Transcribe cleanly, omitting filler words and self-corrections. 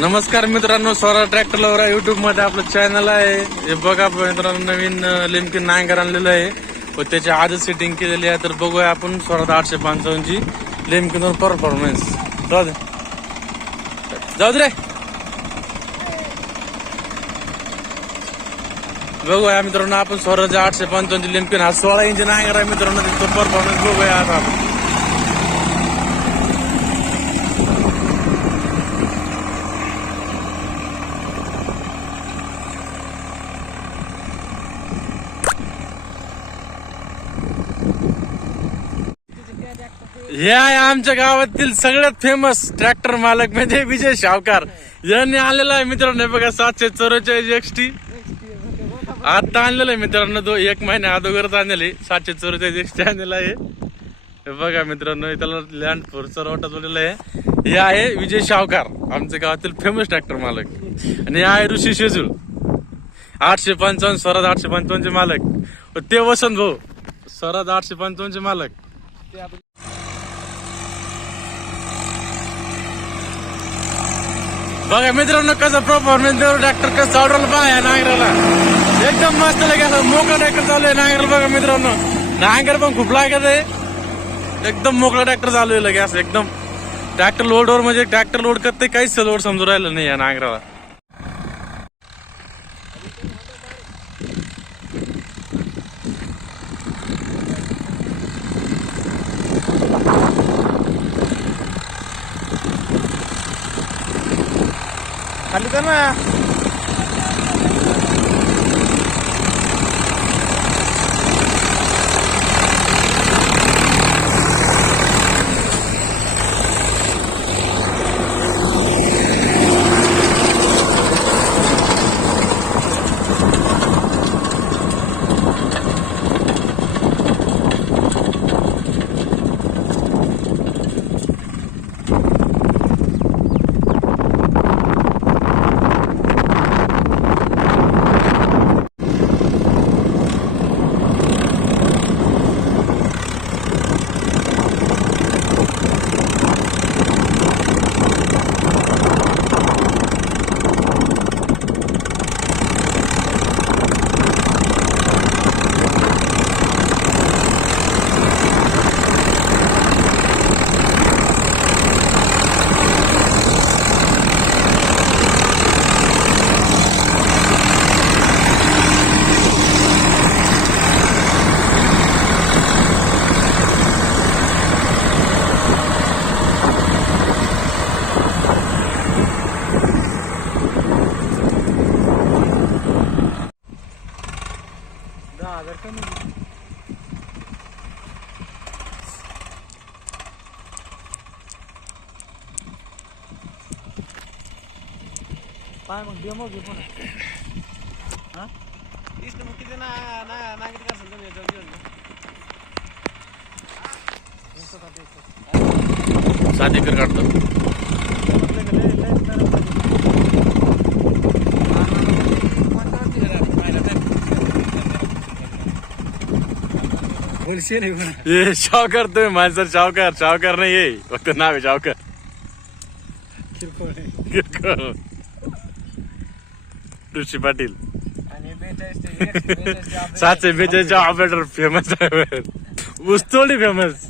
नमस्कार मित्रांनो, Swaraj tractor lover YouTube मध्ये आपलं चॅनल आहे. हे बघा मित्रांनो, नवीन लिमकिन नांगर आणलेलं आहे व त्याची आजच सेटिंग केलेली आहे. तर बघूया आपण स्वराज 855 ची लिमकिनवर परफॉर्मन्स. जाऊ दे रे. बघूया मित्रांनो, आपण स्वराज 855 ची लिमकिन हा 16 इंच नांगर आहे मित्रांनो. त्याचा परफॉर्मन्स बघूया आता आपण. हे आहे आमच्या गावातील सगळ्यात फेमस ट्रॅक्टर मालक म्हणजे विजय शावकार यांनी आणलेला आहे मित्रांनो. बघा 744 XT आता आणलेलं आहे मित्रांनो. 1 महिन्या अगोदरच आणलेले 744 XT आणलेला आहे. हे बघा मित्रांनो, त्याला लँड फोर्सचा रोटा जोडलेला आहे. हे आहे विजय शावकार, आमच्या गावातील फेमस ट्रॅक्टर मालक. आणि हे आहे ऋषी शेजूळ 855 स्वराज 855 चे मालक. ते वसंत भाऊ स्वराज 855 चे मालक. बघा मित्रांनो, कसं परफॉर्मन्स ट्रॅक्टर कसं चालवलं बघा. या नांगराला एकदम मस्त लागेल. मोकळा ट्रॅक्टर चालू आहे नांगर. बघा मित्रांनो, नांगर पण खूप लागत आहे. एकदम मोकळा ट्रॅक्टर चालू आहे लगे. असं एकदम ट्रॅक्टर लोडवर म्हणजे ट्रॅक्टर लोड करते, काहीच लोड समजू राहिलं नाही या नांगराला. खाली कर ना. पाय मग डेमो घेऊ पण. हा दिसतं मग किती नागरिक असेल तुम्ही याच्यावर 7 एकर काढतो. ये शावकार तुम्ही माझं शावकार. शावकार नाही ये, फक्त नाव आहे शावकार. किरकोळ ऋषी पाटील 742 ऑपरेटर फेमस आहे. ऊसतोडी फेमस.